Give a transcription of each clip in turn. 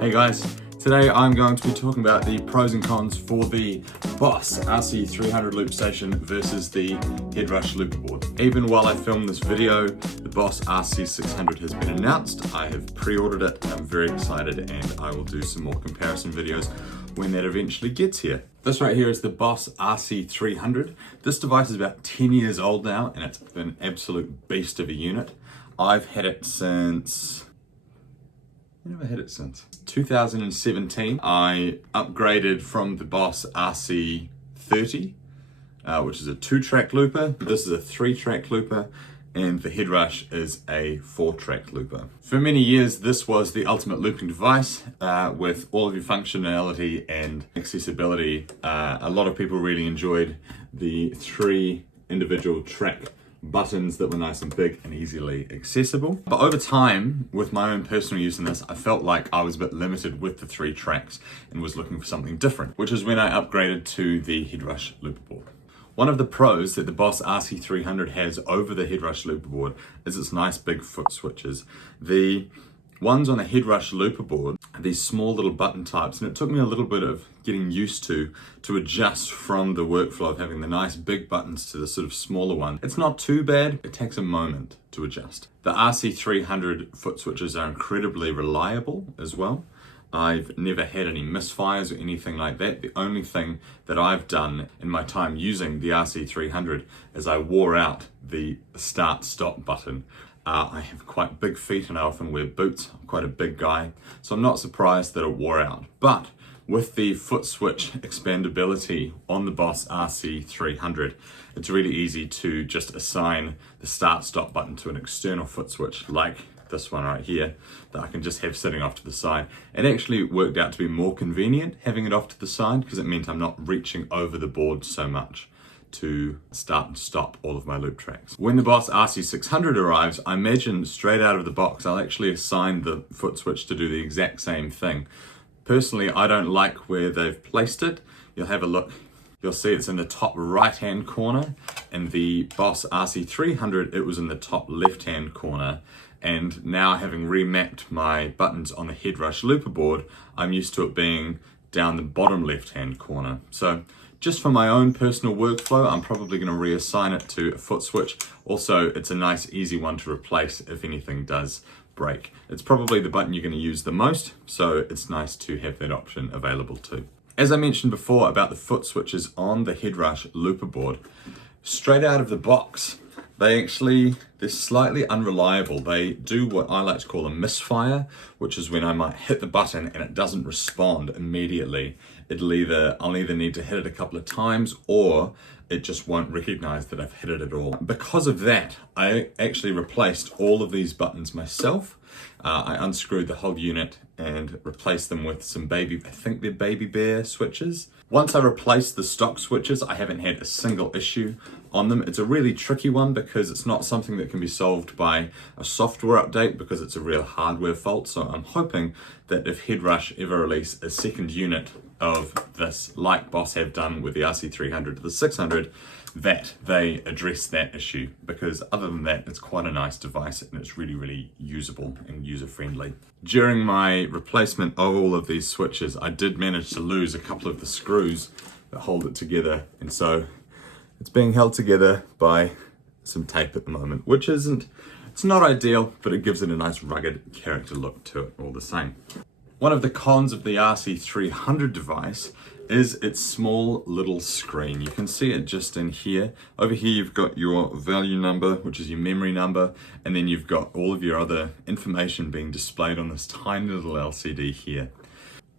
Hey guys, today I'm going to be talking about the pros and cons for the Boss RC-300 loop station versus the Headrush Looperboard. Even while I film this video, the Boss RC-600 has been announced. I have pre-ordered it, I'm very excited, and I will do some more comparison videos when that eventually gets here. This right here is the Boss RC-300. This device is about 10 years old now, and it's an absolute beast of a unit. I've had it since... I've had it since 2017. I upgraded from the Boss RC-30, which is a 2-track looper. This is a 3-track looper, and the Headrush is a 4-track looper. For many years, this was the ultimate looping device with all of your functionality and accessibility. A lot of people really enjoyed the 3 individual track buttons that were nice and big and easily accessible. But over time, with my own personal use in this, I felt like I was a bit limited with the 3 tracks and was looking for something different, which is when I upgraded to the Headrush Looperboard. One of the pros that the Boss RC-300 has over the Headrush Looperboard is its nice big foot switches. The ones on the Headrush Looperboard are these small little button types, and it took me a little bit of getting used to adjust from the workflow of having the nice big buttons to the sort of smaller one. It's not too bad, it takes a moment to adjust. The RC-300 foot switches are incredibly reliable as well. I've never had any misfires or anything like that. The only thing that I've done in my time using the RC-300 is I wore out the start-stop button. I have quite big feet and I often wear boots. I'm quite a big guy, so I'm not surprised that it wore out. But with the foot switch expandability on the Boss RC-300, it's really easy to just assign the start-stop button to an external foot switch like this one right here that I can just have sitting off to the side. It actually worked out to be more convenient having it off to the side because it meant I'm not reaching over the board so much to start and stop all of my loop tracks. When the Boss RC-600 arrives, I imagine straight out of the box, I'll actually assign the foot switch to do the exact same thing. Personally, I don't like where they've placed it. You'll have a look, you'll see it's in the top right-hand corner. In the Boss RC-300, it was in the top left-hand corner. And now, having remapped my buttons on the Headrush Looperboard, I'm used to it being down the bottom left-hand corner. So just for my own personal workflow, I'm probably going to reassign it to a foot switch. Also, it's a nice, easy one to replace if anything does break. It's probably the button you're going to use the most, so it's nice to have that option available too. As I mentioned before about the foot switches on the Headrush Looperboard, straight out of the box, they're slightly unreliable. They do what I like to call a misfire, which is when I might hit the button and it doesn't respond immediately. I'll either need to hit it a couple of times or it just won't recognize that I've hit it at all. Because of that, I actually replaced all of these buttons myself. I unscrewed the whole unit and replaced them with some I think they're Baby Bear switches. Once I replaced the stock switches, I haven't had a single issue on them. It's a really tricky one because it's not something that can be solved by a software update because it's a real hardware fault. So I'm hoping that if Headrush ever release a second unit of this, like Boss have done with the RC-300 to the 600, that they address that issue, because other than that, it's quite a nice device and it's really, really usable and user-friendly. During my replacement of all of these switches, I did manage to lose a couple of the screws that hold it together, and so it's being held together by some tape at the moment, which it's not ideal, but it gives it a nice rugged character look to it all the same. One of the cons of the RC-300 device is its small little screen. You can see it just in here. Over here you've got your value number, which is your memory number, and then you've got all of your other information being displayed on this tiny little LCD here.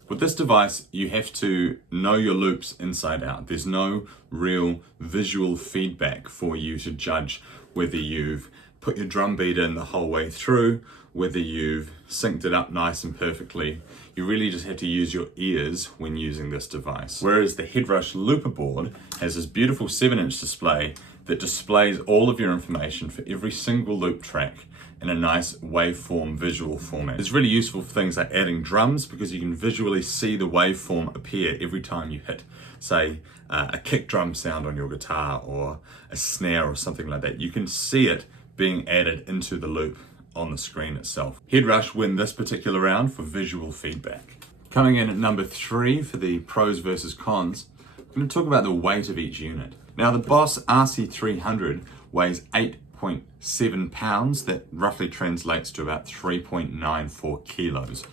With this device, you have to know your loops inside out. There's no real visual feedback for you to judge whether you've put your drum beat in the whole way through, whether you've synced it up nice and perfectly. You really just have to use your ears when using this device. Whereas the Headrush Looperboard has this beautiful 7-inch display that displays all of your information for every single loop track in a nice waveform visual format. It's really useful for things like adding drums because you can visually see the waveform appear every time you hit, say, a kick drum sound on your guitar or a snare or something like that. You can see it being added into the loop on the screen itself. Headrush win this particular round for visual feedback. Coming in at number 3 for the pros versus cons, I'm going to talk about the weight of each unit. Now the Boss RC-300 weighs 8.7 pounds, that roughly translates to about 3.94 kilos.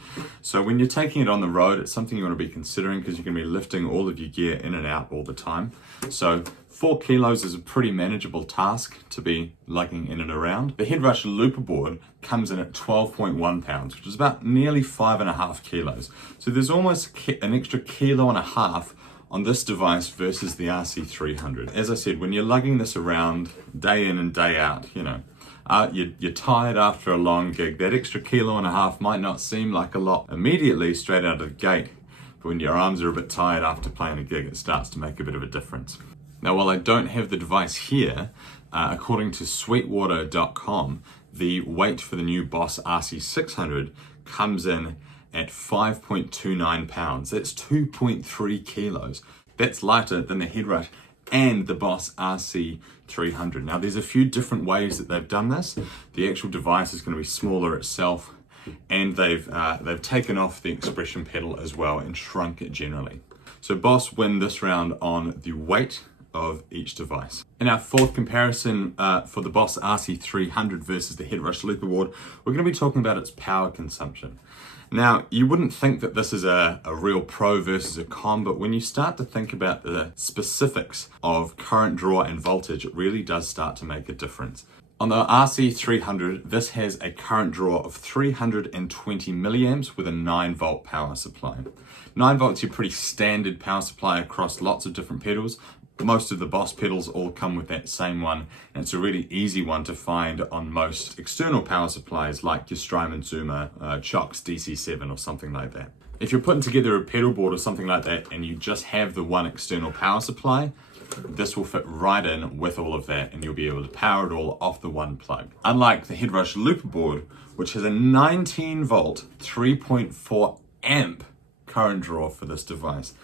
So when you're taking it on the road, it's something you want to be considering because you're going to be lifting all of your gear in and out all the time. So 4 kilos is a pretty manageable task to be lugging in and around. The Headrush Looperboard comes in at 12.1 pounds, which is about nearly 5.5 kilos. So there's almost an extra kilo and a half on this device versus the RC-300. As I said, when you're lugging this around day in and day out, you know, you're tired after a long gig, that extra kilo and a half might not seem like a lot immediately straight out of the gate, but when your arms are a bit tired after playing a gig, it starts to make a bit of a difference. Now, while I don't have the device here, according to sweetwater.com, the weight for the new Boss RC-600 comes in at 5.29 pounds. That's 2.3 kilos. That's lighter than the Headrush and the Boss RC-300. Now, there's a few different ways that they've done this. The actual device is going to be smaller itself, and they've taken off the expression pedal as well and shrunk it generally. So Boss win this round on the weight of each device. In our fourth comparison for the Boss RC-300 versus the Headrush Looperboard, we're going to be talking about its power consumption. Now, you wouldn't think that this is a real pro versus a con, but when you start to think about the specifics of current draw and voltage, it really does start to make a difference. On the RC-300, this has a current draw of 320 milliamps with a 9-volt power supply. 9 volts is a pretty standard power supply across lots of different pedals. Most of the Boss pedals all come with that same one, and it's a really easy one to find on most external power supplies like your Strymon Zoomer, Chox DC7 or something like that. If you're putting together a pedal board or something like that and you just have the one external power supply, this will fit right in with all of that and you'll be able to power it all off the one plug. Unlike the Headrush Looperboard, which has a 19 volt, 3.4 amp current draw for this device,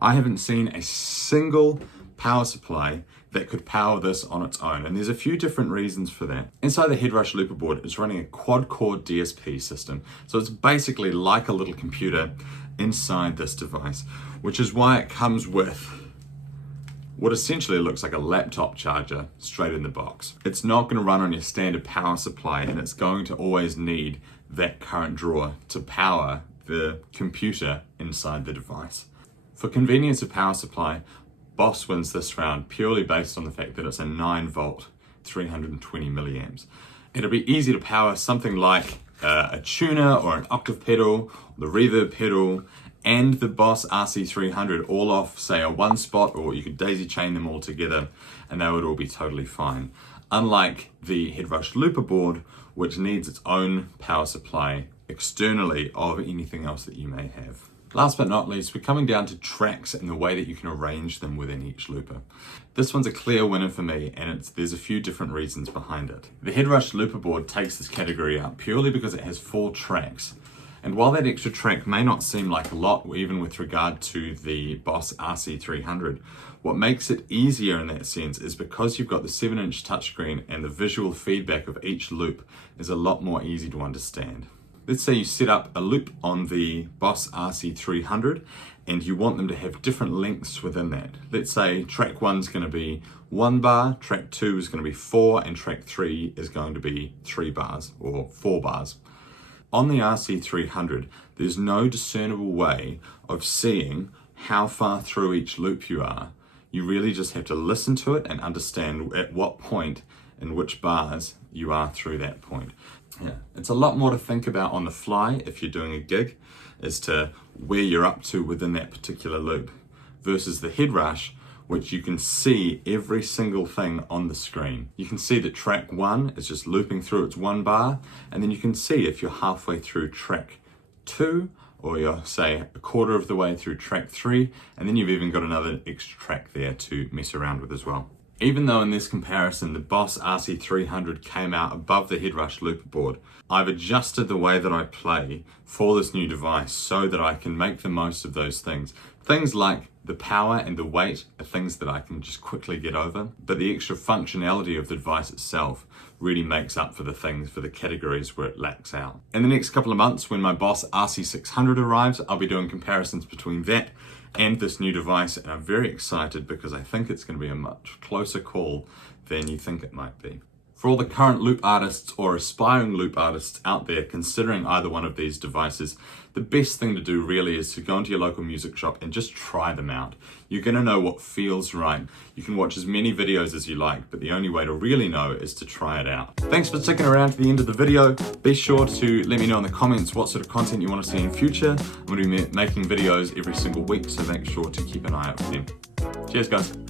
I haven't seen a single power supply that could power this on its own, and there's a few different reasons for that. Inside the Headrush Looperboard, it's running a quad-core DSP system, so it's basically like a little computer inside this device, which is why it comes with what essentially looks like a laptop charger straight in the box. It's not going to run on your standard power supply, and it's going to always need that current draw to power the computer inside the device. For convenience of power supply, Boss wins this round purely based on the fact that it's a 9 volt, 320 milliamps. It'll be easy to power something like a tuner or an octave pedal, the reverb pedal, and the Boss RC-300 all off, say, a one spot, or you could daisy chain them all together and they would all be totally fine. Unlike the Headrush Looperboard, which needs its own power supply externally of anything else that you may have. Last but not least, we're coming down to tracks and the way that you can arrange them within each looper. This one's a clear winner for me, and there's a few different reasons behind it. The Headrush Looperboard takes this category out purely because it has 4 tracks. And while that extra track may not seem like a lot, even with regard to the Boss RC-300, what makes it easier in that sense is because you've got the 7-inch touchscreen and the visual feedback of each loop is a lot more easy to understand. Let's say you set up a loop on the Boss RC-300 and you want them to have different lengths within that. Let's say track 1 is going to be 1 bar, track 2 is going to be 4, and track 3 is going to be 3 bars or 4 bars. On the RC-300, there's no discernible way of seeing how far through each loop you are. You really just have to listen to it and understand at what point in which bars you are through that point. Yeah, it's a lot more to think about on the fly if you're doing a gig as to where you're up to within that particular loop versus the Headrush, which you can see every single thing on the screen. You can see that track 1 is just looping through its 1 bar, and then you can see if you're halfway through track 2 or you're, say, a quarter of the way through track 3, and then you've even got another extra track there to mess around with as well. Even though in this comparison the Boss RC-300 came out above the Headrush Looperboard, I've adjusted the way that I play for this new device so that I can make the most of those things. Things like the power and the weight are things that I can just quickly get over, but the extra functionality of the device itself really makes up for the categories where it lacks out. In the next couple of months, when my Boss RC-600 arrives, I'll be doing comparisons between that and this new device, and I'm very excited because I think it's going to be a much closer call than you think it might be. For all the current loop artists or aspiring loop artists out there considering either one of these devices, the best thing to do really is to go into your local music shop and just try them out. You're going to know what feels right. You can watch as many videos as you like, but the only way to really know is to try it out. Thanks for sticking around to the end of the video. Be sure to let me know in the comments what sort of content you want to see in future. I'm going to be making videos every single week, so make sure to keep an eye out for them. Cheers, guys.